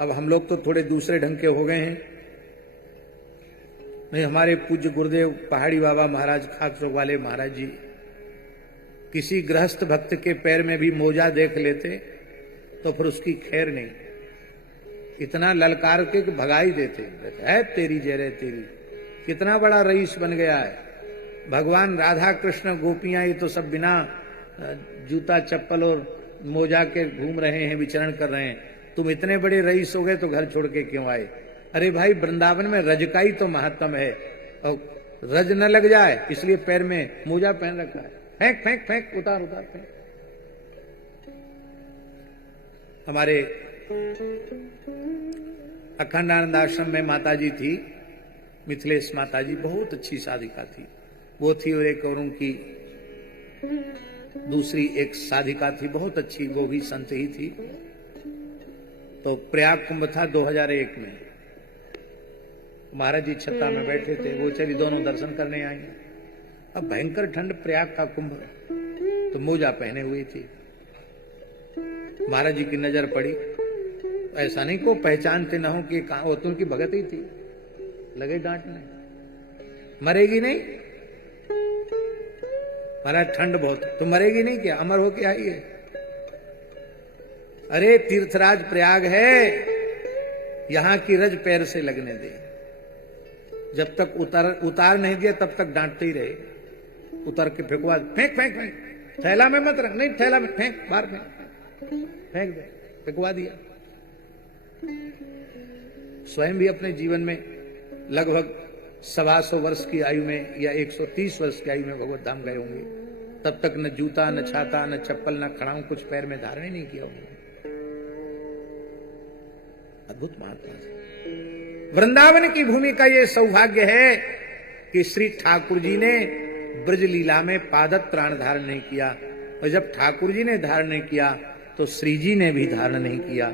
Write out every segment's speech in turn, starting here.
अब हम लोग तो थोड़े दूसरे ढंग के हो गए हैं। नहीं, हमारे पूज्य गुरुदेव पहाड़ी बाबा महाराज खाकचौक वाले महाराज जी किसी गृहस्थ भक्त के पैर में भी मोजा देख लेते तो फिर उसकी खैर नहीं, इतना ललकार के भगा ही देते है। तेरी जय रे तेरी, कितना बड़ा रईस बन गया है। भगवान राधा कृष्ण गोपियां ये तो सब बिना जूता चप्पल और मोजा के घूम रहे हैं, विचरण कर रहे हैं। तुम इतने बड़े रईस हो गए तो घर छोड़ के क्यों आए? अरे भाई, वृंदावन में रज का ही तो महत्व है, और रज न लग जाए इसलिए पैर में मोजा पहन रखा है। फेंक फेंक फेंक, उतार उतार फेंक। हमारे अखंडानंद आश्रम में माता जी थी, मिथिलेश माता जी, बहुत अच्छी साधिका थी। वो थी और एक और उनकी दूसरी एक साधिका थी बहुत अच्छी, वो भी संत ही थी। तो प्रयाग कुंभ था 2001 में, महाराज जी छत्ता में बैठे थे, वो चली दोनों दर्शन करने आई। अब भयंकर ठंड, प्रयाग का कुंभ, तो मोजा पहने हुई थी। महाराज जी की नजर पड़ी, ऐसा नहीं को पहचानते न हो कि वो तो उनकी भगत ही थी। लगे डांटने, मरेगी नहीं महाराज, ठंड बहुत, तो मरेगी नहीं क्या? अमर होके आई है। अरे तीर्थराज प्रयाग है, यहां की रज पैर से लगने दे। जब तक उतार नहीं दिया तब तक डांटते ही रहे। उतर के फेंकवा, फेंक फेंक फेंक, थैला में मत रख, नहीं थैला में फेंक, बाहर फेंक दे, फेंकवा दिया। स्वयं भी अपने जीवन में लगभग 125 वर्ष की आयु में या 130 वर्ष की आयु में भगवत धाम गए होंगे। तब तक न जूता, न छाता, न चप्पल, न खड़ाऊं कुछ पैर में धारण ही नहीं किया होगा। अद्भुत महात्मा है। वृंदावन की भूमि का ये सौभाग्य है कि श्री ठाकुर जी ने ब्रज लीला में पादत प्राण धारण नहीं किया, और जब ठाकुर जी ने धारण नहीं किया तो श्री जी ने भी धारण नहीं किया,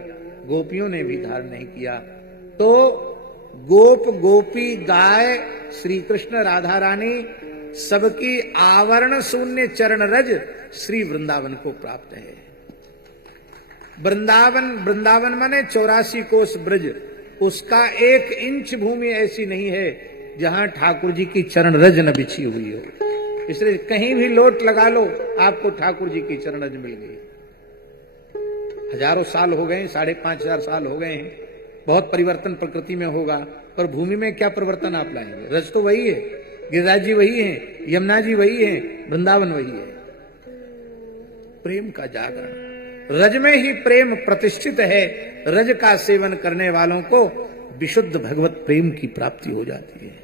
गोपियों ने भी धारण नहीं किया। तो गोप गोपी गाय श्री कृष्ण राधा रानी सबकी आवरण शून्य चरण रज श्री वृंदावन को प्राप्त है। वृंदावन माने 84 कोस ब्रज, उसका 1 इंच भूमि ऐसी नहीं है जहां ठाकुर जी की चरण रज न बिछी हुई हो। इसलिए कहीं भी लोट लगा लो, आपको ठाकुर जी की चरण रज मिल गई। हजारों साल हो गए, 5,500 साल हो गए हैं, बहुत परिवर्तन प्रकृति में होगा, पर भूमि में क्या परिवर्तन आप लाएंगे? रज तो वही है, गिरिराज जी वही है, यमुना जी वही है, वृंदावन वही है। प्रेम का जागरण, रज में ही प्रेम प्रतिष्ठित है। रज का सेवन करने वालों को विशुद्ध भगवत प्रेम की प्राप्ति हो जाती है।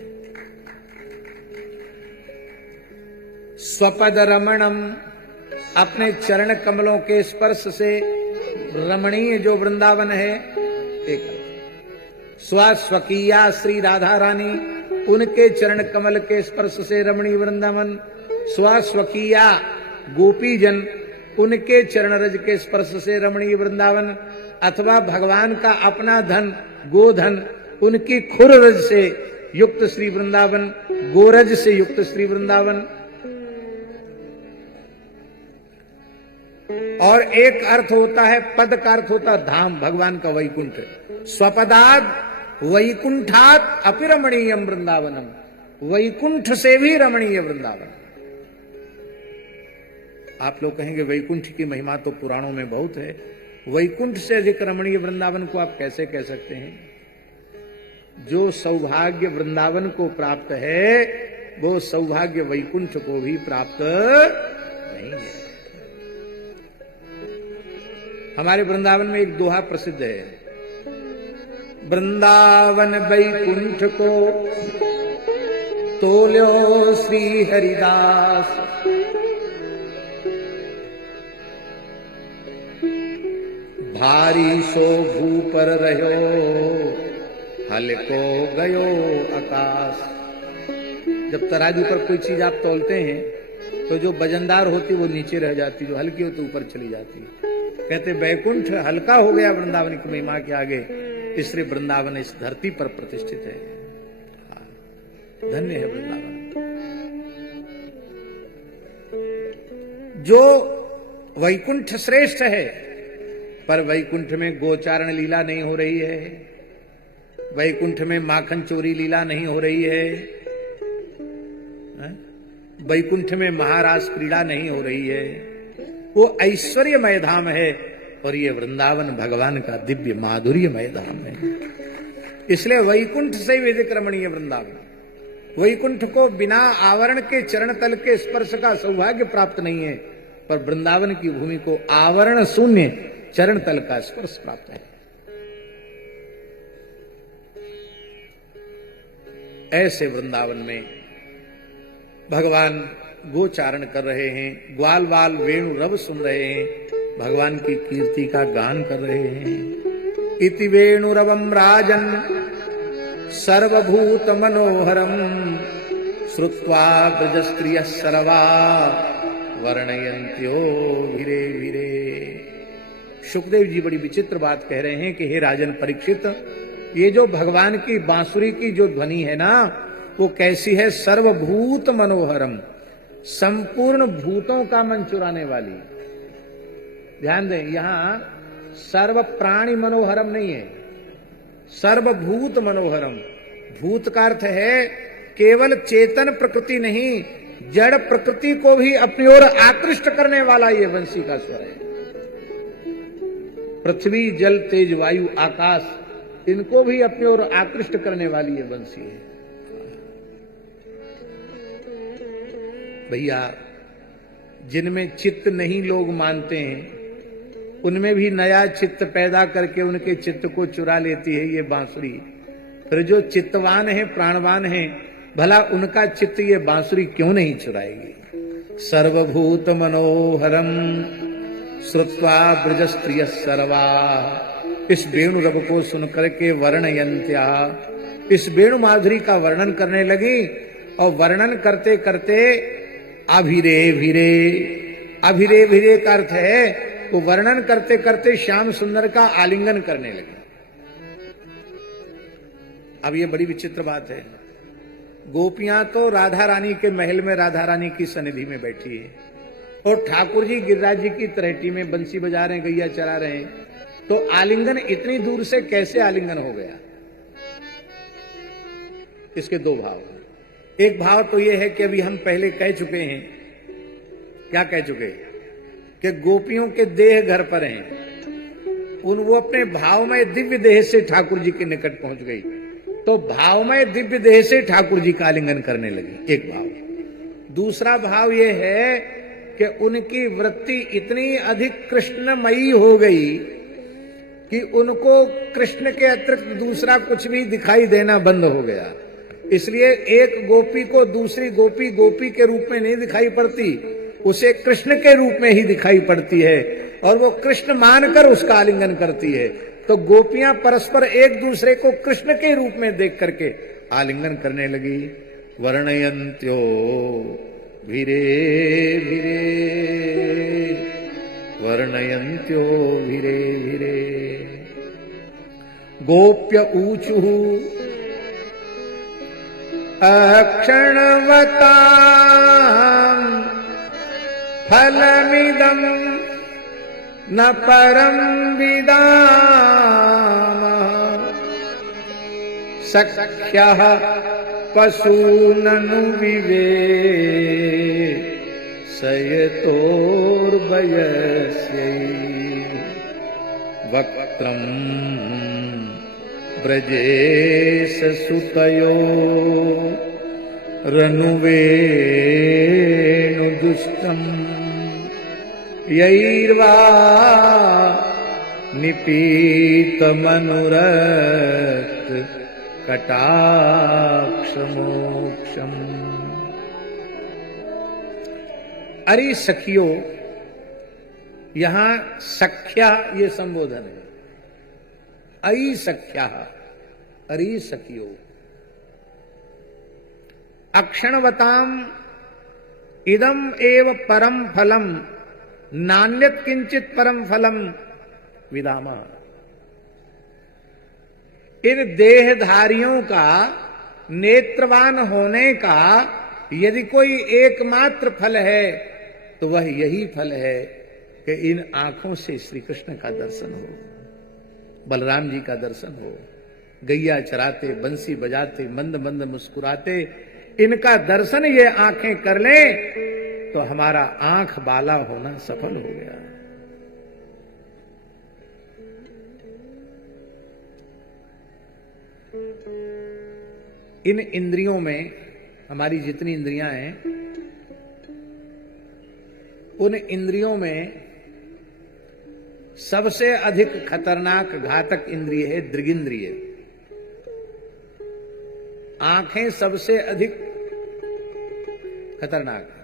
स्वपद रमणम, अपने चरण कमलों के स्पर्श से रमणीय जो वृंदावन है। एक स्वकीया श्री राधा रानी, उनके चरण कमल के स्पर्श से रमणीय वृंदावन। स्वकीया गोपी जन, उनके चरण रज के स्पर्श से रमणीय वृंदावन। अथवा भगवान का अपना धन गोधन, उनकी खुर रज से युक्त श्री वृंदावन, गोरज से युक्त श्री वृंदावन। और एक अर्थ होता है, पद का अर्थ होता है धाम, भगवान का वैकुंठ। स्वपदाद वैकुंठात अपि रमणीयम वृंदावनम, वैकुंठ से भी रमणीय वृंदावन। आप लोग कहेंगे वैकुंठ की महिमा तो पुराणों में बहुत है, वैकुंठ से अधिक रमणीय वृंदावन को आप कैसे कह सकते हैं? जो सौभाग्य वृंदावन को प्राप्त है वो सौभाग्य वैकुंठ को भी प्राप्त नहीं है। हमारे वृंदावन में एक दोहा प्रसिद्ध है, वृंदावन वैकुंठ को तोल्यो श्री हरिदास, भारी सो भूपर रहो हल्को गयो आकाश। जब तराजू पर कोई चीज आप तोलते हैं तो जो वजनदार होती वो नीचे रह जाती, जो हल्की होती ऊपर चली जाती। कहते वैकुंठ हल्का हो गया वृंदावन की महिमा के आगे, इसलिए वृंदावन इस धरती पर प्रतिष्ठित है। धन्य है वृंदावन। जो वैकुंठ श्रेष्ठ है, पर वैकुंठ में गोचारण लीला नहीं हो रही है, वैकुंठ में माखन चोरी लीला नहीं हो रही है, वैकुंठ में महारास क्रीड़ा नहीं हो रही है। वो ऐश्वर्यमय धाम है और ये वृंदावन भगवान का दिव्य माधुर्यमय धाम है। इसलिए वैकुंठ से व्यधिक रमणीय वृंदावन। वैकुंठ को बिना आवरण के चरण तल के स्पर्श का सौभाग्य प्राप्त नहीं है, पर वृंदावन की भूमि को आवरण शून्य चरण तल का स्पर्श प्राप्त है। ऐसे वृंदावन में भगवान गोचारण कर रहे हैं, ग्वाल बाल वेणु रव सुन रहे हैं, भगवान की कीर्ति का गान कर रहे हैं। इति वेणु रवम राजन सर्वभूत मनोहरम श्रुत्वा ब्रज स्त्रियः सर्वा वर्णयन्त्यो भिरे भिरे। सुखदेव जी बड़ी विचित्र बात कह रहे हैं कि हे राजन परीक्षित, ये जो भगवान की बांसुरी की जो ध्वनि है ना, वो कैसी है? सर्वभूत मनोहरम, संपूर्ण भूतों का मन चुराने वाली। ध्यान दें, यहां सर्व प्राणी मनोहरम नहीं है, सर्वभूत मनोहरम। भूत का अर्थ है केवल चेतन प्रकृति नहीं, जड़ प्रकृति को भी अपनी ओर आकृष्ट करने वाला ये वंशी का स्वर है। पृथ्वी जल तेज वायु आकाश, इनको भी अपनी ओर आकृष्ट करने वाली ये वंशी है। भैया, जिनमें चित्त नहीं लोग मानते हैं, उनमें भी नया चित्त पैदा करके उनके चित्त को चुरा लेती है ये बांसुरी। फिर जो चित्तवान है, प्राणवान है, भला उनका चित्त ये बांसुरी क्यों नहीं चुराएगी? सर्वभूत मनोहरम श्रुत्वा ब्रज स्त्रियः सर्वा। इस वेणु रव को सुनकर के वर्णयन्त्या, इस वेणु माधुरी का वर्णन करने लगी, और वर्णन करते करते अभिरे भिरे, अभिरे भिरे का अर्थ है वो वर्णन करते करते श्याम सुंदर का आलिंगन करने लगे। अब ये बड़ी विचित्र बात है। गोपियां तो राधा रानी के महल में राधा रानी की सनिधि में बैठी है, और ठाकुर जी गिरिराज जी की तरेटी में बंसी बजा रहे हैं, गैया चरा रहे हैं, तो आलिंगन इतनी दूर से कैसे आलिंगन हो गया? इसके दो भाव। एक भाव तो यह है कि अभी हम पहले कह चुके हैं, क्या कह चुके, कि गोपियों के देह घर पर हैं, वो अपने भावमय दिव्य देह से ठाकुर जी के निकट पहुंच गई, तो भावमय दिव्य देह से ठाकुर जी का आलिंगन करने लगी। एक भाव। दूसरा भाव यह है कि उनकी वृत्ति इतनी अधिक कृष्णमयी हो गई कि उनको कृष्ण के अतिरिक्त दूसरा कुछ भी दिखाई देना बंद हो गया। इसलिए एक गोपी को दूसरी गोपी गोपी के रूप में नहीं दिखाई पड़ती, उसे कृष्ण के रूप में ही दिखाई पड़ती है, और वो कृष्ण मानकर उसका आलिंगन करती है। तो गोपियां परस्पर एक दूसरे को कृष्ण के रूप में देख करके आलिंगन करने लगी। वर्णयन्त्यो भिरे भिरे, वर्णयन्त्यो भिरे भिरे। गोप्य ऊचुः अक्षणवतां फलमिदं न परं विदामः। सख्यः पशूननु विवे सयतोर्वयस्यै वक्त्रं ब्रजेश सुतयो रनुवेणुदुष्टम् यैर्वा निपीतमनुरक्त कटाक्षमोक्षम्। अरे सखियो, यहां सख्या ये संबोधन है। अई सख्या, अरे सखियो। अक्षणवताम इदम एव परम फलम नान्यत किंचित परम फलम विदामा। इन देहधारियों का नेत्रवान होने का यदि कोई एकमात्र फल है तो वह यही फल है कि कि इन आंखों से श्री कृष्ण का दर्शन हो, बलराम जी का दर्शन हो, गैया चराते, बंसी बजाते, मंद मंद मुस्कुराते, इनका दर्शन ये आंखें कर ले तो हमारा आंख बाला होना सफल हो गया। इन इंद्रियों में, हमारी जितनी इंद्रियां हैं, उन इंद्रियों में सबसे अधिक खतरनाक घातक इंद्रिय है दृगिंद्रिय। आंखें सबसे अधिक खतरनाक है।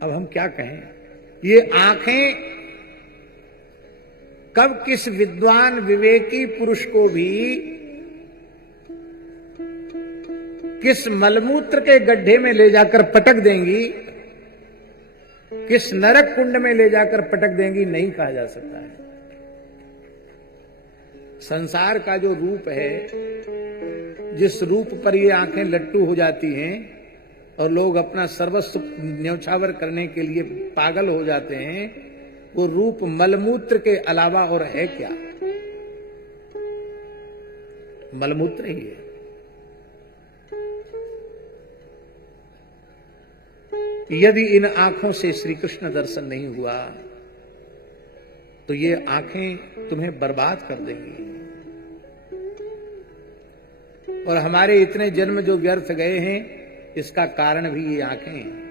अब हम क्या कहें, ये आंखें कब किस विद्वान विवेकी पुरुष को भी किस मलमूत्र के गड्ढे में ले जाकर पटक देंगी, किस नरक कुंड में ले जाकर पटक देंगी, नहीं कहा जा सकता है। संसार का जो रूप है, जिस रूप पर ये आंखें लट्टू हो जाती हैं और लोग अपना सर्वस्व न्यौछावर करने के लिए पागल हो जाते हैं, वो रूप मलमूत्र के अलावा और है क्या? मलमूत्र ही है। यदि इन आंखों से श्री कृष्ण दर्शन नहीं हुआ तो ये आंखें तुम्हें बर्बाद कर देंगी। और हमारे इतने जन्म जो व्यर्थ गए हैं, इसका कारण भी ये आंखें हैं।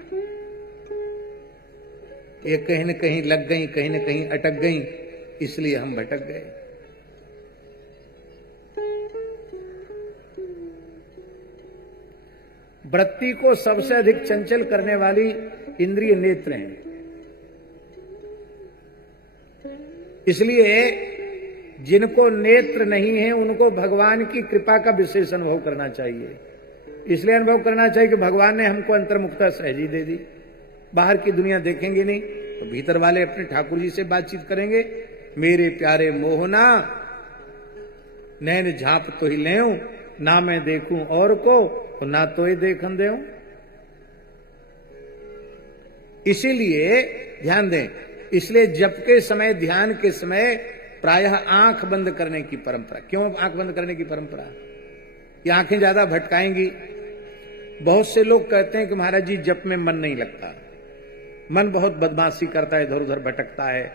ये कहीं न कहीं लग गई, कहीं न कहीं अटक गई, इसलिए हम भटक गए। वृत्ति को सबसे अधिक चंचल करने वाली इंद्रिय नेत्र हैं। इसलिए जिनको नेत्र नहीं है उनको भगवान की कृपा का विशेष अनुभव करना चाहिए। इसलिए अनुभव करना चाहिए कि भगवान ने हमको अंतर्मुखता सहजी दे दी। बाहर की दुनिया देखेंगे नहीं तो भीतर वाले अपने ठाकुर जी से बातचीत करेंगे। मेरे प्यारे मोहना, नैन झांप तो ही ले ना मैं देखूं और को तो ना तो ही देखन दे। इसीलिए ध्यान दें, इसलिए जप के समय, ध्यान के समय प्रायः आंख बंद करने की परंपरा। क्यों आंख बंद करने की परंपरा? ये आंखें ज्यादा भटकाएंगी। बहुत से लोग कहते हैं कि महाराज जी जप में मन नहीं लगता, मन बहुत बदमाशी करता है, इधर उधर भटकता है।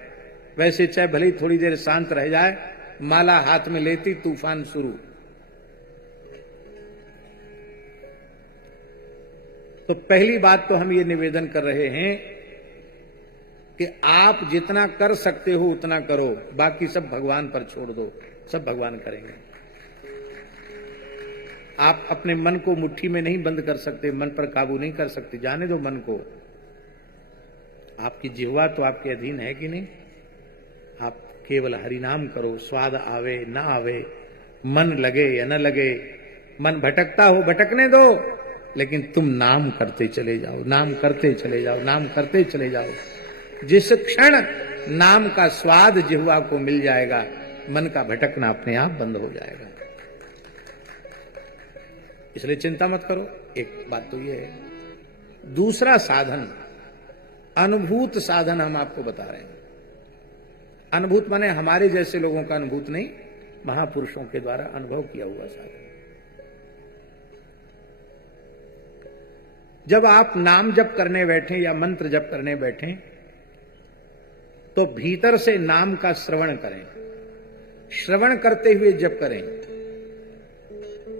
वैसे चाहे भले ही थोड़ी देर शांत रह जाए, माला हाथ में लेती तूफान शुरू। तो पहली बात तो हम ये निवेदन कर रहे हैं कि आप जितना कर सकते हो उतना करो, बाकी सब भगवान पर छोड़ दो, सब भगवान करेंगे। आप अपने मन को मुट्ठी में नहीं बंद कर सकते, मन पर काबू नहीं कर सकते, जाने दो मन को। आपकी जिह्वा तो आपके अधीन है कि नहीं? आप केवल हरिनाम करो, स्वाद आवे ना आवे, मन लगे या न लगे, मन भटकता हो भटकने दो, लेकिन तुम नाम करते चले जाओ, नाम करते चले जाओ, नाम करते चले जाओ। जिस क्षण नाम का स्वाद जिह्वा को मिल जाएगा, मन का भटकना अपने आप बंद हो जाएगा। इसलिए चिंता मत करो। एक बात तो यह है। दूसरा साधन, अनुभूत साधन हम आपको बता रहे हैं। अनुभूत माने हमारे जैसे लोगों का अनुभूत नहीं, महापुरुषों के द्वारा अनुभव किया हुआ साधन। जब आप नाम जप करने बैठे या मंत्र जप करने बैठे तो भीतर से नाम का श्रवण करें। श्रवण करते हुए जप करें।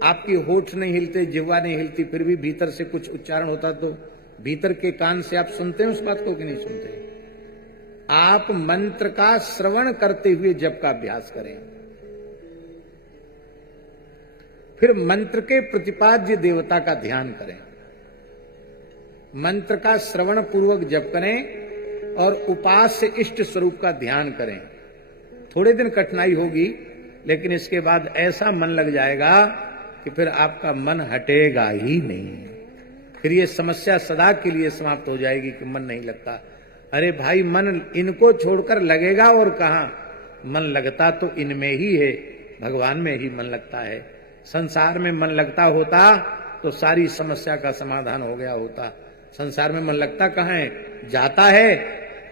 आपकी होठ नहीं हिलते, जिह्वा नहीं हिलती, फिर भी भीतर से कुछ उच्चारण होता तो भीतर के कान से आप सुनते हैं उस बात को कि नहीं सुनते? आप मंत्र का श्रवण करते हुए जप का अभ्यास करें। फिर मंत्र के प्रतिपाद्य देवता का ध्यान करें। मंत्र का श्रवण पूर्वक जप करें और उपास्य इष्ट स्वरूप का ध्यान करें। थोड़े दिन कठिनाई होगी, लेकिन इसके बाद ऐसा मन लग जाएगा कि फिर आपका मन हटेगा ही नहीं। फिर ये समस्या सदा के लिए समाप्त हो जाएगी कि मन नहीं लगता। अरे भाई, मन इनको छोड़कर लगेगा और कहां? मन लगता तो इनमें ही है। भगवान में ही मन लगता है। संसार में मन लगता होता तो सारी समस्या का समाधान हो गया होता। संसार में मन लगता कहाँ है? जाता है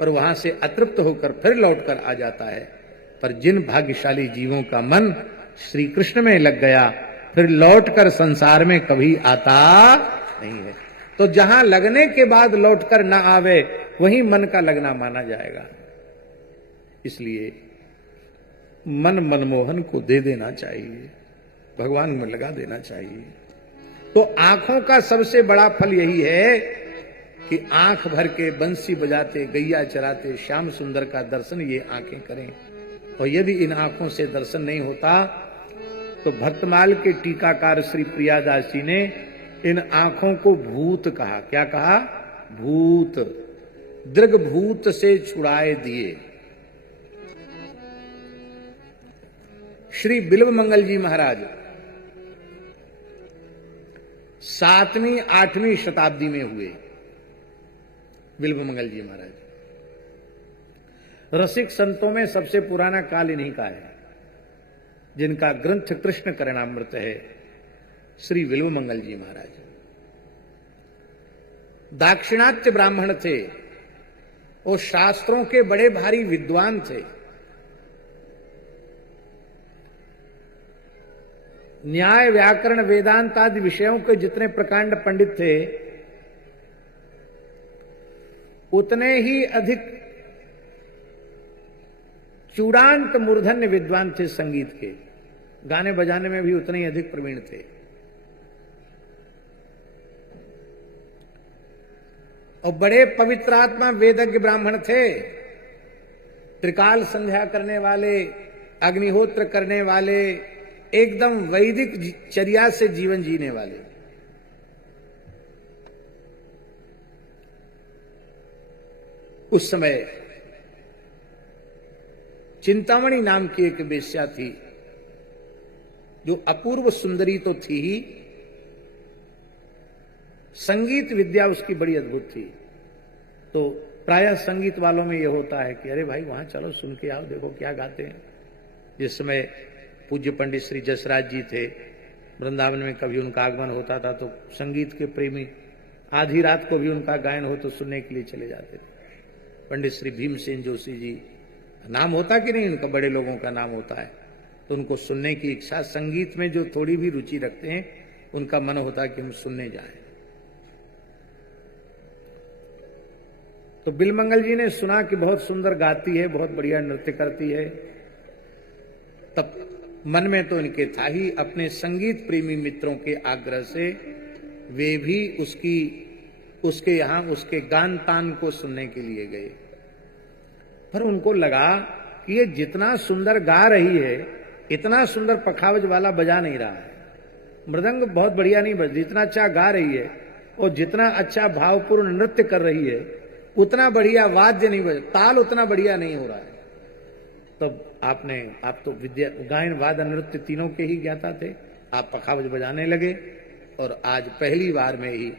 और वहां से अतृप्त होकर फिर लौटकर आ जाता है। पर जिन भाग्यशाली जीवों का मन श्री कृष्ण में लग गया, फिर लौटकर संसार में कभी आता नहीं है। तो जहां लगने के बाद लौटकर ना आवे, वही मन का लगना माना जाएगा। इसलिए मन मनमोहन को दे देना चाहिए, भगवान में लगा देना चाहिए। तो आंखों का सबसे बड़ा फल यही है कि आंख भर के बंसी बजाते, गैया चराते श्याम सुंदर का दर्शन ये आंखें करें। और यदि इन आंखों से दर्शन नहीं होता तो भक्तमाल के टीकाकार श्री प्रियादास जी ने इन आंखों को भूत कहा। क्या कहा? भूत। दृग भूत से छुड़ाए दिए। श्री बिल्व मंगल जी महाराज 7वीं 8वीं शताब्दी में हुए। बिल्व मंगल जी महाराज रसिक संतों में सबसे पुराना काल इन्हीं का है, जिनका ग्रंथ कृष्ण करणामृत है। श्री बिल्व मंगल जी महाराज दाक्षिणात्य ब्राह्मण थे और शास्त्रों के बड़े भारी विद्वान थे। न्याय व्याकरण वेदांत आदि विषयों के जितने प्रकांड पंडित थे, उतने ही अधिक चूड़ांत मूर्धन्य विद्वान थे संगीत के। गाने बजाने में भी उतने ही अधिक प्रवीण थे। और बड़े पवित्रात्मा वेदज्ञ ब्राह्मण थे। त्रिकाल संध्या करने वाले, अग्निहोत्र करने वाले, एकदम वैदिक चर्या से जीवन जीने वाले। उस समय चिंतामणि नाम की एक वेश्या थी, जो अपूर्व सुंदरी तो थी ही, संगीत विद्या उसकी बड़ी अद्भुत थी। तो प्रायः संगीत वालों में यह होता है कि अरे भाई वहां चलो सुन के आओ, देखो क्या गाते हैं। जिस समय पूज्य पंडित श्री जसराज जी थे, वृंदावन में कभी उनका आगमन होता था तो संगीत के प्रेमी आधी रात को भी उनका गायन हो तो सुनने के लिए चले जाते थे। पंडित श्री भीमसेन जोशी जी, नाम होता कि नहीं, उनका बड़े लोगों का नाम होता है, तो उनको सुनने की इच्छा, संगीत में जो थोड़ी भी रुचि रखते हैं उनका मन होता है कि हम सुनने जाएं। तो बिलमंगल जी ने सुना कि बहुत सुंदर गाती है, बहुत बढ़िया नृत्य करती है। तब मन में तो इनके था ही, अपने संगीत प्रेमी मित्रों के आग्रह से वे भी उसके यहां उसके गान तान को सुनने के लिए गए। पर उनको लगा कि ये जितना सुंदर गा रही है, इतना सुंदर पखावज वाला बजा नहीं रहा है। मृदंग बहुत बढ़िया नहीं बज, जितना अच्छा गा रही है और जितना अच्छा भावपूर्ण नृत्य कर रही है, उतना बढ़िया वाद्य नहीं बज, ताल उतना बढ़िया नहीं हो रहा है। तब आप तो विद्या, गायन, वादन, नृत्य तीनों के ही ज्ञाता थे। आप पखावज बजाने लगे और आज पहली बार में ही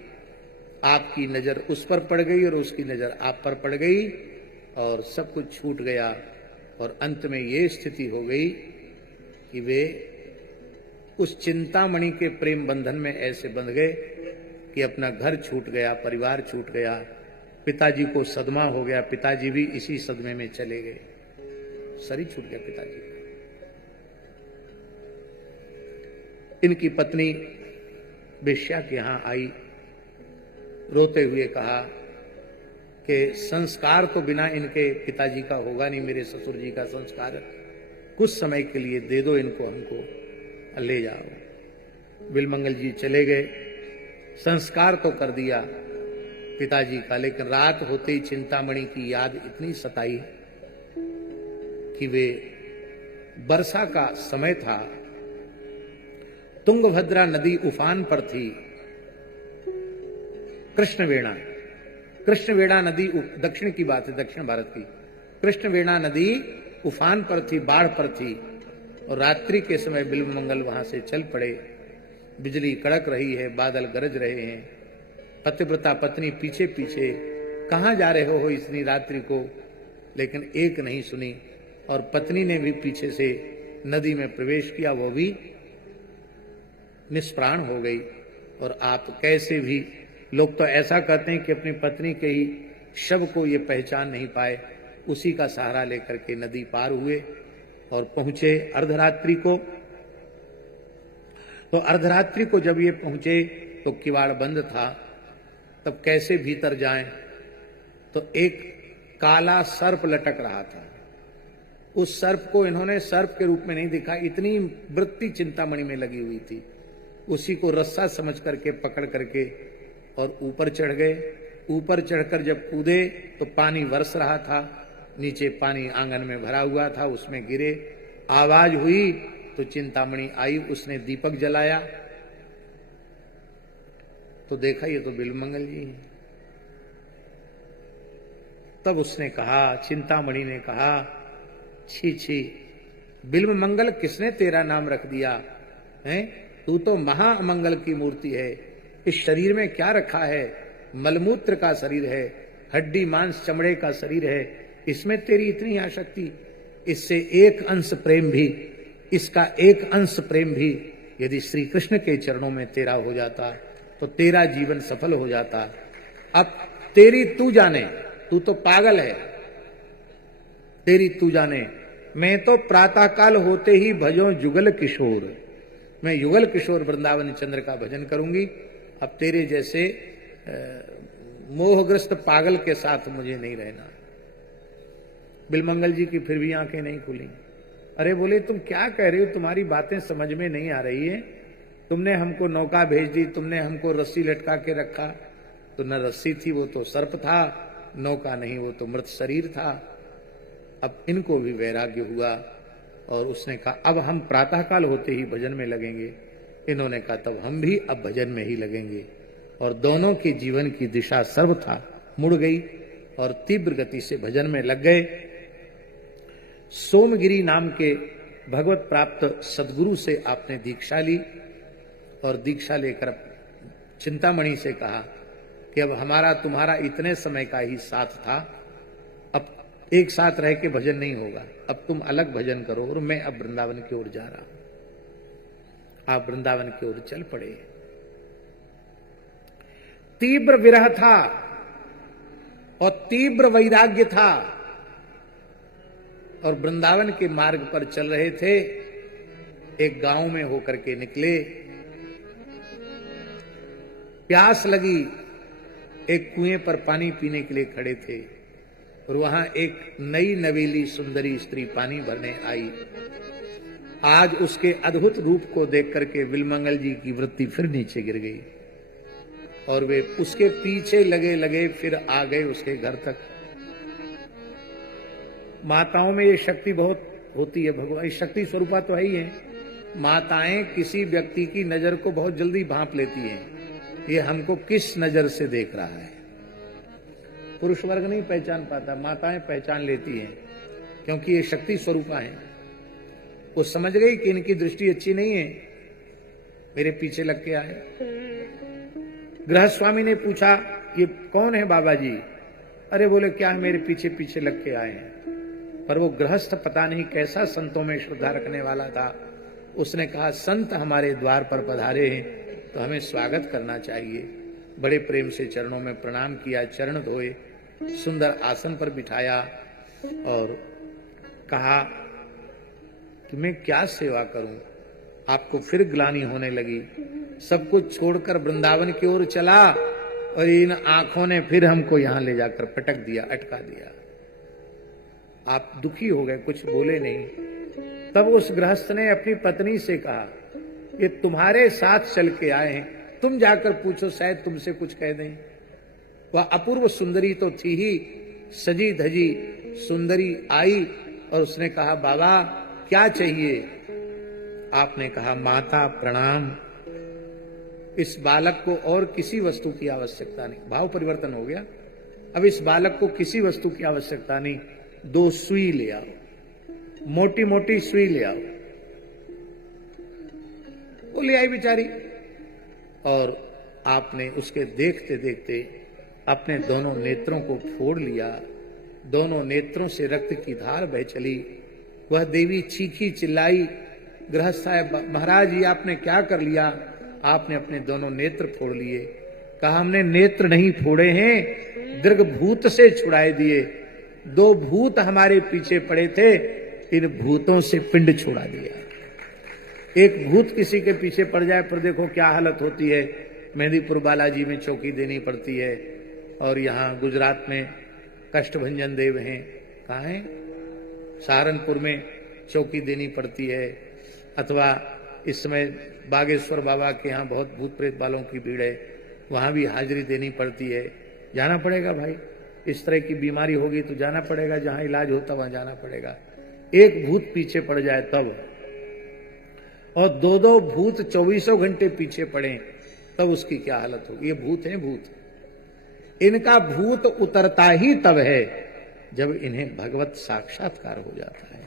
आपकी नजर उस पर पड़ गई और उसकी नजर आप पर पड़ गई और सब कुछ छूट गया। और अंत में ये स्थिति हो गई कि वे उस चिंतामणि के प्रेम बंधन में ऐसे बंध गए कि अपना घर छूट गया, परिवार छूट गया, पिताजी को सदमा हो गया, पिताजी भी इसी सदमे में चले गए, शरीर छूट गया पिताजी। इनकी पत्नी वेश्या के यहां आई, रोते हुए कहा कि संस्कार तो बिना इनके पिताजी का होगा नहीं, मेरे ससुर जी का संस्कार, कुछ समय के लिए दे दो इनको, हमको ले जाओ। बिलमंगल जी चले गए, संस्कार तो कर दिया पिताजी का, लेकिन रात होते ही चिंतामणि की याद इतनी सताई कि वे, वर्षा का समय था, तुंगभद्रा नदी उफान पर थी। कृष्णवेणा नदी, दक्षिण की बात है, दक्षिण भारत की कृष्णवेणा नदी उफान पर थी, बाढ़ पर थी। और रात्रि के समय बिल्वमंगल वहां से चल पड़े। बिजली कड़क रही है, बादल गरज रहे हैं। पतिव्रता पत्नी पीछे पीछे, कहां जा रहे हो इतनी रात्रि को, लेकिन एक नहीं सुनी। और पत्नी ने भी पीछे से नदी में प्रवेश किया, वो भी निष्प्राण हो गई। और आप कैसे भी, लोग तो ऐसा कहते हैं कि अपनी पत्नी के ही शव को ये पहचान नहीं पाए, उसी का सहारा लेकर के नदी पार हुए और पहुंचे अर्धरात्रि को। तो अर्धरात्रि को जब ये पहुंचे तो किवाड़ बंद था, तब कैसे भीतर जाएं? तो एक काला सर्प लटक रहा था। उस सर्प को इन्होंने सर्प के रूप में नहीं देखा, इतनी वृत्ति चिंतामणि में लगी हुई थी। उसी को रस्सा समझ करके पकड़ करके और ऊपर चढ़ गए। ऊपर चढ़कर जब कूदे तो पानी बरस रहा था, नीचे पानी आंगन में भरा हुआ था, उसमें गिरे। आवाज हुई तो चिंतामणि आई, उसने दीपक जलाया तो देखा ये तो बिल्वमंगल जी हैं। तब उसने कहा, चिंतामणि ने कहा, छी छी, बिल्वमंगल किसने तेरा नाम रख दिया है? तू तो महाअमंगल की मूर्ति है। इस शरीर में क्या रखा है? मलमूत्र का शरीर है, हड्डी मांस चमड़े का शरीर है, इसमें तेरी इतनी आसक्ति? इससे एक अंश प्रेम भी, इसका एक अंश प्रेम भी यदि श्री कृष्ण के चरणों में तेरा हो जाता तो तेरा जीवन सफल हो जाता। अब तेरी तू जाने, तू तो पागल है, तेरी तू जाने। मैं तो प्रातःकाल होते ही भजो जुगल किशोर, मैं युगल किशोर वृंदावन चंद्र का भजन करूंगी। अब तेरे जैसे मोहग्रस्त पागल के साथ मुझे नहीं रहना। बिल्वमंगल जी की फिर भी आंखें नहीं खुली। अरे बोले, तुम क्या कह रहे हो? तुम्हारी बातें समझ में नहीं आ रही है। तुमने हमको नौका भेज दी, तुमने हमको रस्सी लटका के रखा, तो न रस्सी थी, वो तो सर्प था, नौका नहीं, वो तो मृत शरीर था। अब इनको भी वैराग्य हुआ और उसने कहा, अब हम प्रातःकाल होते ही भजन में लगेंगे। इन्होंने कहा, तब हम भी अब भजन में ही लगेंगे। और दोनों के जीवन की दिशा सर्वथा मुड़ गई और तीव्र गति से भजन में लग गए। सोमगिरी नाम के भगवत प्राप्त सदगुरु से आपने दीक्षा ली और दीक्षा लेकर चिंतामणि से कहा कि अब हमारा तुम्हारा इतने समय का ही साथ था, अब एक साथ रह के भजन नहीं होगा, अब तुम अलग भजन करो और मैं अब वृंदावन की ओर जा रहा हूं। आप वृंदावन की ओर चल पड़े। तीव्र विरह था और तीव्र वैराग्य था और वृंदावन के मार्ग पर चल रहे थे। एक गांव में होकर के निकले, प्यास लगी, एक कुएं पर पानी पीने के लिए खड़े थे और वहां एक नई नवेली सुंदरी स्त्री पानी भरने आई। आज उसके अद्भुत रूप को देख करके बिल्वमंगल जी की वृत्ति फिर नीचे गिर गई और वे उसके पीछे लगे लगे फिर आ गए उसके घर तक। माताओं में ये शक्ति बहुत होती है, भगवान शक्ति स्वरूपा तो है ही है। माताएं किसी व्यक्ति की नजर को बहुत जल्दी भांप लेती हैं, ये हमको किस नजर से देख रहा है। पुरुष वर्ग नहीं पहचान पाता, माताएं पहचान लेती हैं क्योंकि ये शक्ति स्वरूपा है। वो समझ गई कि इनकी दृष्टि अच्छी नहीं है, मेरे पीछे लग के आए। गृहस्थ स्वामी ने पूछा, ये कौन है बाबा जी? अरे बोले, क्या है, मेरे पीछे पीछे लग के आए हैं। पर वो गृहस्थ पता नहीं कैसा संतों में श्रद्धा रखने वाला था। उसने कहा, संत हमारे द्वार पर पधारे हैं तो हमें स्वागत करना चाहिए। बड़े प्रेम से चरणों में प्रणाम किया, चरण धोए, सुंदर आसन पर बिठाया और कहा कि मैं क्या सेवा करूं। आपको फिर ग्लानि होने लगी, सब कुछ छोड़कर वृंदावन की ओर चला और इन आंखों ने फिर हमको यहां ले जाकर पटक दिया, अटका दिया। आप दुखी हो गए, कुछ बोले नहीं। तब उस गृहस्थ ने अपनी पत्नी से कहा, ये तुम्हारे साथ चल के आए हैं, तुम जाकर पूछो, शायद तुमसे कुछ कह दें। वह अपूर्व सुंदरी तो थी ही, सजी धजी सुंदरी आई और उसने कहा, बाबा क्या चाहिए? आपने कहा, माता प्रणाम। इस बालक को और किसी वस्तु की आवश्यकता नहीं। भाव परिवर्तन हो गया। अब इस बालक को किसी वस्तु की आवश्यकता नहीं, 2 सुई ले आओ, मोटी मोटी सुई ले आओ। वो ले आई बेचारी और आपने उसके देखते देखते अपने दोनों नेत्रों को फोड़ लिया। दोनों नेत्रों से रक्त की धार बह चली वह देवी चीखी चिल्लाई, गृहस्थ साहब महाराज ये आपने क्या कर लिया? आपने अपने दोनों नेत्र फोड़ लिए। कहा हमने नेत्र नहीं फोड़े हैं, दीर्घ भूत से छुड़ाए दिए। 2 भूत हमारे पीछे पड़े थे, इन भूतों से पिंड छुड़ा दिया। एक भूत किसी के पीछे पड़ जाए पर देखो क्या हालत होती है। मेहंदीपुर बालाजी में चौकी देनी पड़ती है, और यहाँ गुजरात में कष्टभंजन देव हैं, कहाँ हैं, सहारनपुर में चौकी देनी पड़ती है, अथवा इस समय बागेश्वर बाबा के यहाँ बहुत भूत प्रेत वालों की भीड़ है, वहां भी हाजिरी देनी पड़ती है। जाना पड़ेगा भाई, इस तरह की बीमारी होगी तो जाना पड़ेगा, जहां इलाज होता वहां जाना पड़ेगा। एक भूत पीछे पड़ जाए तब, और 2-2 भूत 24 घंटे पीछे पड़े तब उसकी क्या हालत होगी। ये भूत है भूत, इनका भूत उतरता ही तब है जब इन्हें भगवत साक्षात्कार हो जाता है,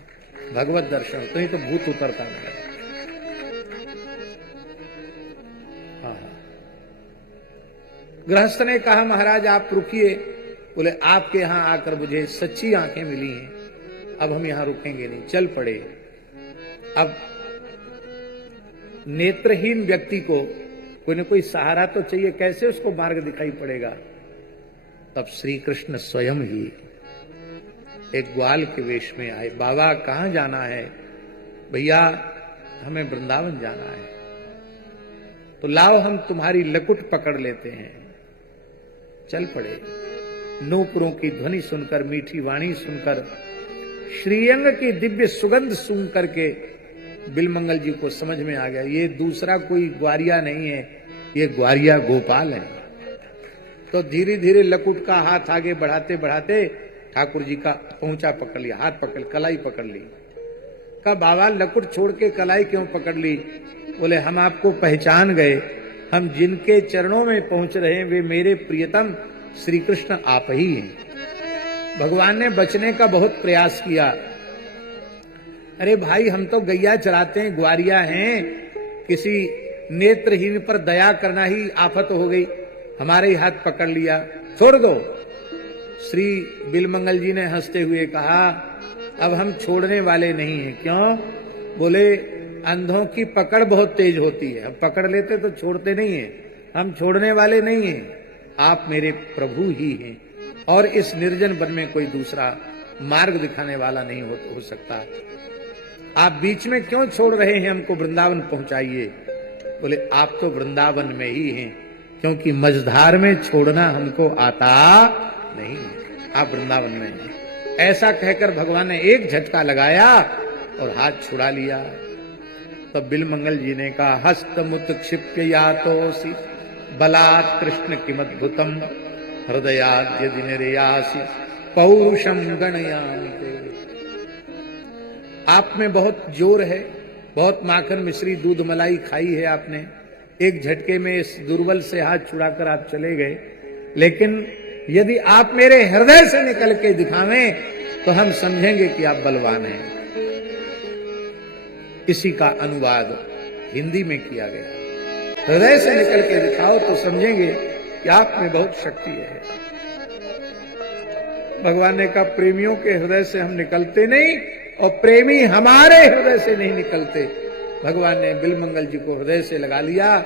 भगवत दर्शन, तो ही तो भूत उतरता नहीं। गृहस्थ ने कहा महाराज आप रुकिए। बोले आपके यहां आकर मुझे सच्ची आंखें मिली हैं, अब हम यहां रुकेंगे नहीं, चल पड़े। अब नेत्रहीन व्यक्ति को कोई न कोई सहारा तो चाहिए, कैसे उसको मार्ग दिखाई पड़ेगा। तब श्री कृष्ण स्वयं ही एक ग्वाल के वेश में आए। बाबा कहां जाना है? भैया हमें वृंदावन जाना है। तो लाओ हम तुम्हारी लकुट पकड़ लेते हैं। चल पड़े। नूपुरों की ध्वनि सुनकर, मीठी वाणी सुनकर, श्रीअंग की दिव्य सुगंध सुन करके बिलमंगल जी को समझ में आ गया ये दूसरा कोई ग्वारिया नहीं है, ये ग्वारिया गोपाल है। तो धीरे धीरे लकुट का हाथ आगे बढ़ाते बढ़ाते ठाकुर जी का पहुंचा पकड़ लिया, हाथ पकड़, कलाई पकड़ ली। का बाबा लकुट छोड़ के कलाई क्यों पकड़ ली? बोले हम आपको पहचान गए, हम जिनके चरणों में पहुंच रहे हैं वे मेरे प्रियतम श्री कृष्ण आप ही हैं। भगवान ने बचने का बहुत प्रयास किया। अरे भाई हम तो गैया चराते हैं, ग्वारिया हैं, किसी नेत्रहीन पर दया करना ही आफत हो गई, हमारे ही हाथ पकड़ लिया, छोड़ दो। श्री बिलमंगल जी ने हंसते हुए कहा अब हम छोड़ने वाले नहीं हैं। क्यों? बोले अंधों की पकड़ बहुत तेज होती है, हम पकड़ लेते तो छोड़ते नहीं है, हम छोड़ने वाले नहीं हैं, आप मेरे प्रभु ही हैं, और इस निर्जन वन में कोई दूसरा मार्ग दिखाने वाला नहीं हो सकता। आप बीच में क्यों छोड़ रहे हैं हमको? वृंदावन पहुंचाइए। बोले आप तो वृंदावन में ही हैं, क्योंकि मझधार में छोड़ना हमको आता नहीं, आप वृंदावन में हैं। ऐसा कहकर भगवान ने एक झटका लगाया और हाथ छुड़ा लिया। तब बिलमंगल जी ने कहा हस्तमुत क्षिप्य यातोसी बलात् कृष्ण किमद्भुतम हृदयाद् यदि निर्यासि पौरुषम गणयामि ते। आप में बहुत जोर है, बहुत माखन मिश्री दूध मलाई खाई है आपने, एक झटके में इस दुर्बल से हाथ छुड़ाकर आप चले गए, लेकिन यदि आप मेरे हृदय से निकल के दिखावें तो हम समझेंगे कि आप बलवान हैं। इसी का अनुवाद हिंदी में किया गया। हृदय से निकल के दिखाओ तो समझेंगे कि आप में बहुत शक्ति है। भगवान ने कहा प्रेमियों के हृदय से हम निकलते नहीं, और प्रेमी हमारे हृदय से नहीं निकलते। भगवान ने बिलमंगल जी को हृदय से लगा लिया,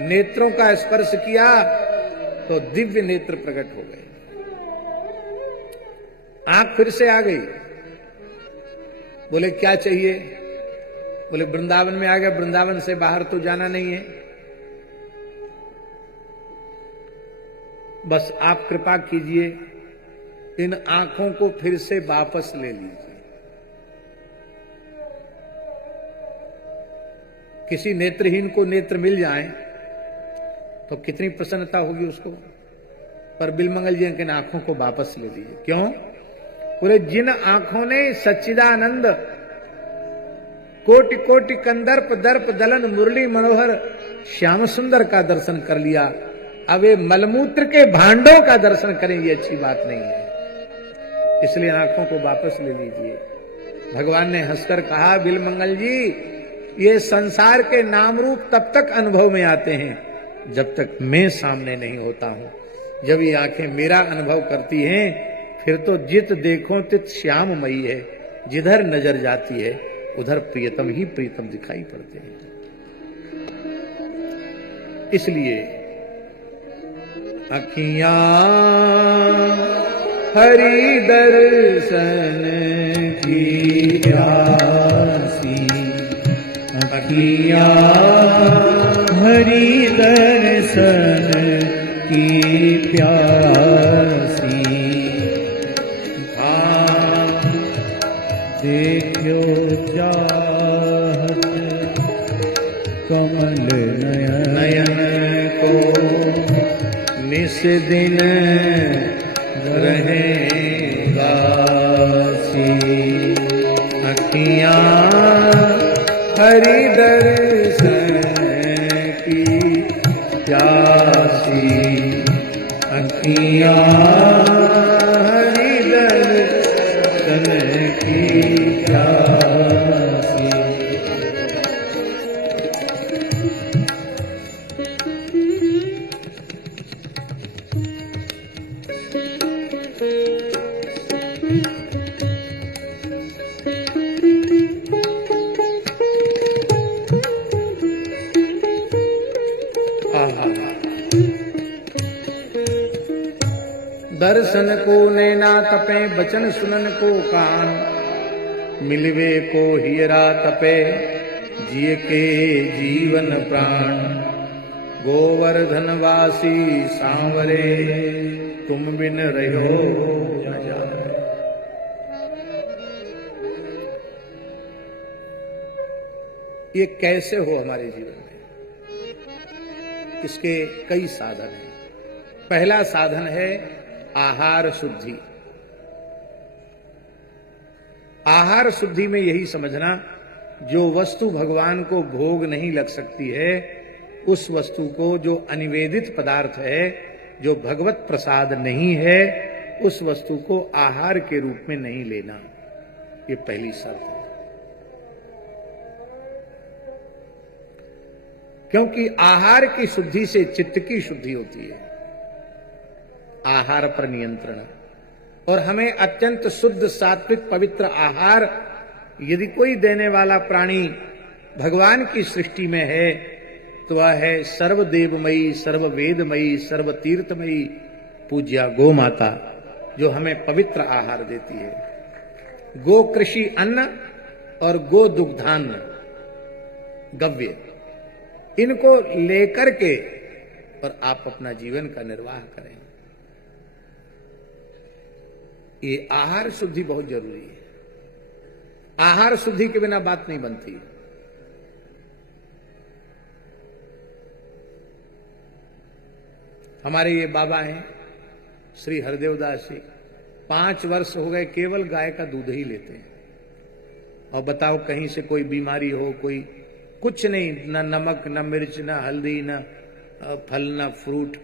नेत्रों का स्पर्श किया तो दिव्य नेत्र प्रकट हो गए, आंख फिर से आ गई। बोले क्या चाहिए? बोले वृंदावन में आ गया, वृंदावन से बाहर तो जाना नहीं है, बस आप कृपा कीजिए इन आंखों को फिर से वापस ले लीजिए। किसी नेत्रहीन को नेत्र मिल जाए तो कितनी प्रसन्नता होगी उसको, पर बिलमंगल जी की आंखों को वापस ले लीजिए। क्यों? पूरे जिन आंखों ने सच्चिदानंद कोटि कोटि कंदर्प दर्प दलन मुरली मनोहर श्याम सुंदर का दर्शन कर लिया, अब ये मलमूत्र के भांडों का दर्शन करें ये अच्छी बात नहीं है, इसलिए आंखों को वापस ले लीजिए। भगवान ने हंसकर कहा बिलमंगल जी ये संसार के नाम रूप तब तक अनुभव में आते हैं जब तक मैं सामने नहीं होता हूं। जब ये आंखें मेरा अनुभव करती हैं फिर तो जित देखो तित श्याममयी है, जिधर नजर जाती है उधर प्रियतम ही प्रियतम दिखाई पड़ते हैं। इसलिए अखियां हरि दर्शन की प्यासी, अखियां हरि दर्शन की प्यासी, देखो चाहत कमल नयन को निस दिन रहेगा सी, अखियां हरि दर्शन की प्यासी, अखियां हरि दर्शन की प्यासी। दर्शन को नैना तपे, बचन सुनन को कान, मिलवे को हीरा तपे, जिय के जीवन प्राण। गोवर्धन वासी सांवरे, तुम बिन रहो न जाए। ये कैसे हो हमारे जीवन में? इसके कई साधन हैं। पहला साधन है आहार शुद्धि। आहार शुद्धि में यही समझना, जो वस्तु भगवान को भोग नहीं लग सकती है, उस वस्तु को, जो अनिवेदित पदार्थ है, जो भगवत प्रसाद नहीं है, उस वस्तु को आहार के रूप में नहीं लेना। ये पहली शर्त है। क्योंकि आहार की शुद्धि से चित्त की शुद्धि होती है। आहार पर नियंत्रण, और हमें अत्यंत शुद्ध सात्विक पवित्र आहार यदि कोई देने वाला प्राणी भगवान की सृष्टि में है तो वह है सर्वदेवमयी, सर्ववेदमयी, सर्वतीर्थमयी पूज्या गो माता, जो हमें पवित्र आहार देती है। गो कृषि अन्न और गो दुग्धान्न गव्य, इनको लेकर के और आप अपना जीवन का निर्वाह करें। ये आहार शुद्धि बहुत जरूरी है। आहार शुद्धि के बिना बात नहीं बनती। हमारे ये बाबा हैं श्री हरदेवदास जी, 5 वर्ष हो गए केवल गाय का दूध ही लेते हैं। और बताओ, कहीं से कोई बीमारी हो, कोई कुछ नहीं, न नमक, न मिर्च, न हल्दी, न फल, न फ्रूट,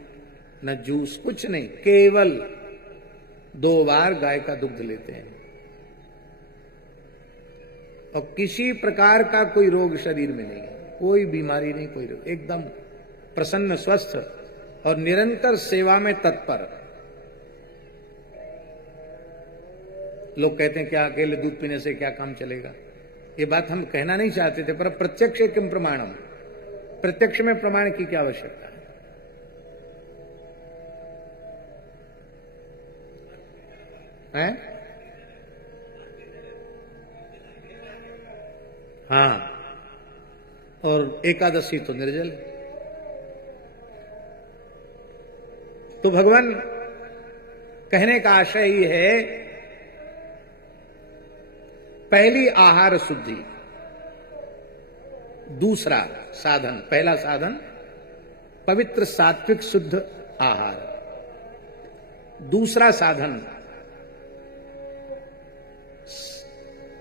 न जूस, कुछ नहीं, केवल 2 बार गाय का दुग्ध लेते हैं। और किसी प्रकार का कोई रोग शरीर में नहीं है, कोई बीमारी नहीं, कोई रोग, एकदम प्रसन्न, स्वस्थ और निरंतर सेवा में तत्पर। लोग कहते हैं क्या अकेले दूध पीने से क्या काम चलेगा? ये बात हम कहना नहीं चाहते थे, पर प्रत्यक्ष किम प्रमाणम, प्रत्यक्ष में प्रमाण की क्या आवश्यकता है? हैं? हाँ, और एकादशी तो निर्जल। तो भगवान कहने का आशय ही है, पहली आहार शुद्धि। दूसरा साधन, पहला साधन पवित्र सात्विक शुद्ध आहार। दूसरा साधन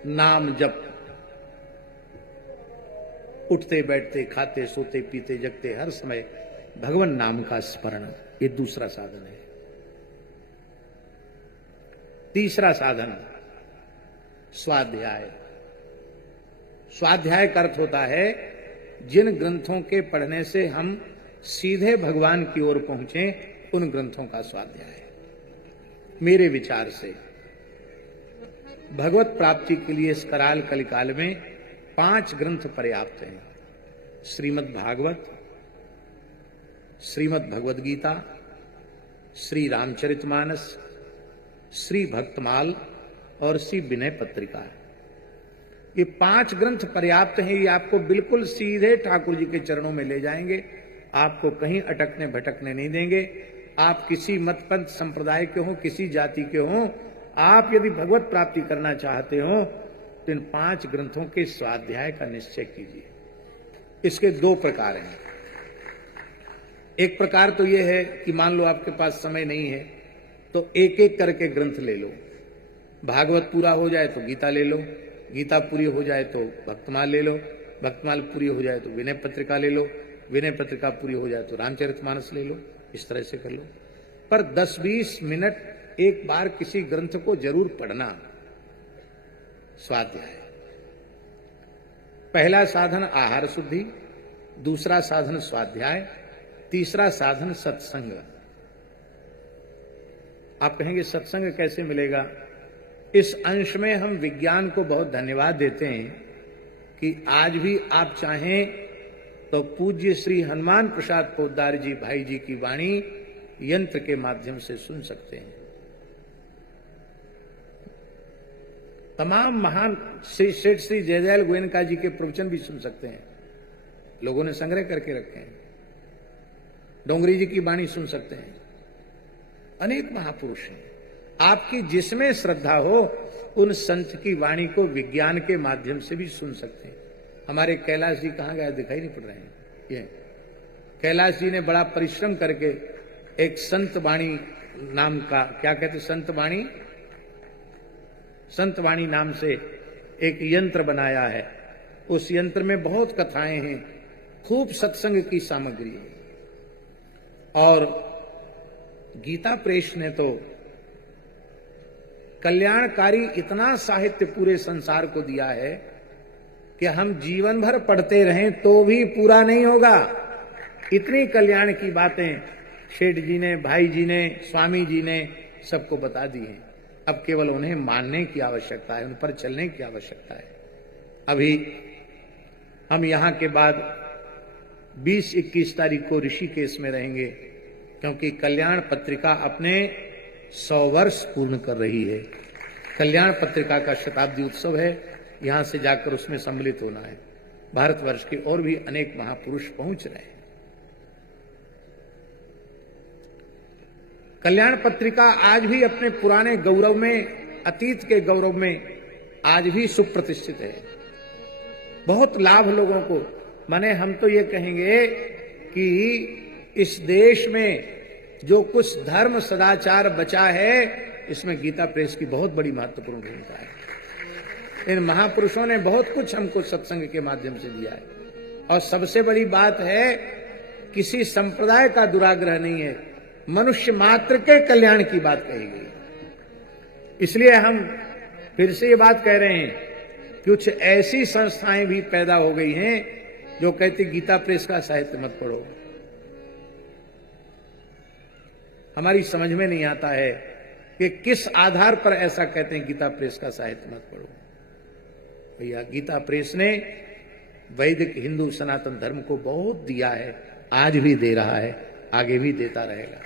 नाम जप। उठते बैठते, खाते सोते पीते जगते हर समय भगवान नाम का स्मरण, ये दूसरा साधन है। तीसरा साधन स्वाध्याय। स्वाध्याय का अर्थ होता है जिन ग्रंथों के पढ़ने से हम सीधे भगवान की ओर पहुंचे, उन ग्रंथों का स्वाध्याय। मेरे विचार से भगवत प्राप्ति के लिए इस कराल कलिकाल में 5 ग्रंथ पर्याप्त हैं। श्रीमद् भागवत, श्रीमद् भगवद गीता, श्री रामचरितमानस, श्री भक्तमाल और श्री विनय पत्रिका। ये 5 ग्रंथ पर्याप्त हैं। ये आपको बिल्कुल सीधे ठाकुर जी के चरणों में ले जाएंगे, आपको कहीं अटकने भटकने नहीं देंगे। आप किसी मत पंथ संप्रदाय के हो, किसी जाति के हो, आप यदि भगवत प्राप्ति करना चाहते हो तो इन 5 ग्रंथों के स्वाध्याय का निश्चय कीजिए। इसके 2 प्रकार हैं। एक प्रकार तो यह है कि मान लो आपके पास समय नहीं है तो एक एक करके ग्रंथ ले लो। भागवत पूरा हो जाए तो गीता ले लो, गीता पूरी हो जाए तो भक्तमाल ले लो, भक्तमाल पूरी हो जाए तो विनय पत्रिका ले लो, विनय पत्रिका पूरी हो जाए तो रामचरितमानस ले लो। इस तरह से कर लो। पर 10-20 मिनट एक बार किसी ग्रंथ को जरूर पढ़ना। स्वाध्याय। पहला साधन आहार शुद्धि, दूसरा साधन स्वाध्याय, तीसरा साधन सत्संग। आप कहेंगे सत्संग कैसे मिलेगा? इस अंश में हम विज्ञान को बहुत धन्यवाद देते हैं कि आज भी आप चाहें तो पूज्य श्री हनुमान प्रसाद पोद्दार जी भाई जी की वाणी यंत्र के माध्यम से सुन सकते हैं। तमाम महान सेठ श्री जयदयाल गोयनका जी के प्रवचन भी सुन सकते हैं, लोगों ने संग्रह करके रखे हैं। डोंगरी जी की वाणी सुन सकते हैं। अनेक महापुरुष हैं। आपकी जिसमें श्रद्धा हो उन संत की वाणी को विज्ञान के माध्यम से भी सुन सकते हैं। हमारे कैलाश जी कहाँ गए? दिखाई नहीं पड़ रहे हैं। ये कैलाश जी ने बड़ा परिश्रम करके एक संत वाणी नाम का, क्या कहते, संत वाणी नाम से एक यंत्र बनाया है। उस यंत्र में बहुत कथाएं हैं, खूब सत्संग की सामग्री है। और गीता प्रेस ने तो कल्याणकारी इतना साहित्य पूरे संसार को दिया है कि हम जीवन भर पढ़ते रहें तो भी पूरा नहीं होगा। इतनी कल्याण की बातें शेठ जी ने, भाई जी ने, स्वामी जी ने सबको बता दी हैं। अब केवल उन्हें मानने की आवश्यकता है, उन पर चलने की आवश्यकता है। अभी हम यहां के बाद 20-21 तारीख को ऋषिकेश में रहेंगे, क्योंकि कल्याण पत्रिका अपने 100 वर्ष पूर्ण कर रही है। कल्याण पत्रिका का शताब्दी उत्सव है। यहां से जाकर उसमें सम्मिलित होना है। भारतवर्ष के और भी अनेक महापुरुष पहुंच रहे हैं। कल्याण पत्रिका आज भी अपने पुराने गौरव में, अतीत के गौरव में आज भी सुप्रतिष्ठित है। बहुत लाभ लोगों को। माने हम तो ये कहेंगे कि इस देश में जो कुछ धर्म सदाचार बचा है, इसमें गीता प्रेस की बहुत बड़ी महत्वपूर्ण भूमिका है। इन महापुरुषों ने बहुत कुछ हमको सत्संग के माध्यम से दिया है। और सबसे बड़ी बात है, किसी संप्रदाय का दुराग्रह नहीं है, मनुष्य मात्र के कल्याण की बात कही गई। इसलिए हम फिर से ये बात कह रहे हैं, कुछ ऐसी संस्थाएं भी पैदा हो गई हैं जो कहती गीता प्रेस का साहित्य मत पढ़ो। हमारी समझ में नहीं आता है कि किस आधार पर ऐसा कहते हैं गीता प्रेस का साहित्य मत पढ़ो। भैया, गीता प्रेस ने वैदिक हिंदू सनातन धर्म को बहुत दिया है, आज भी दे रहा है, आगे भी देता रहेगा।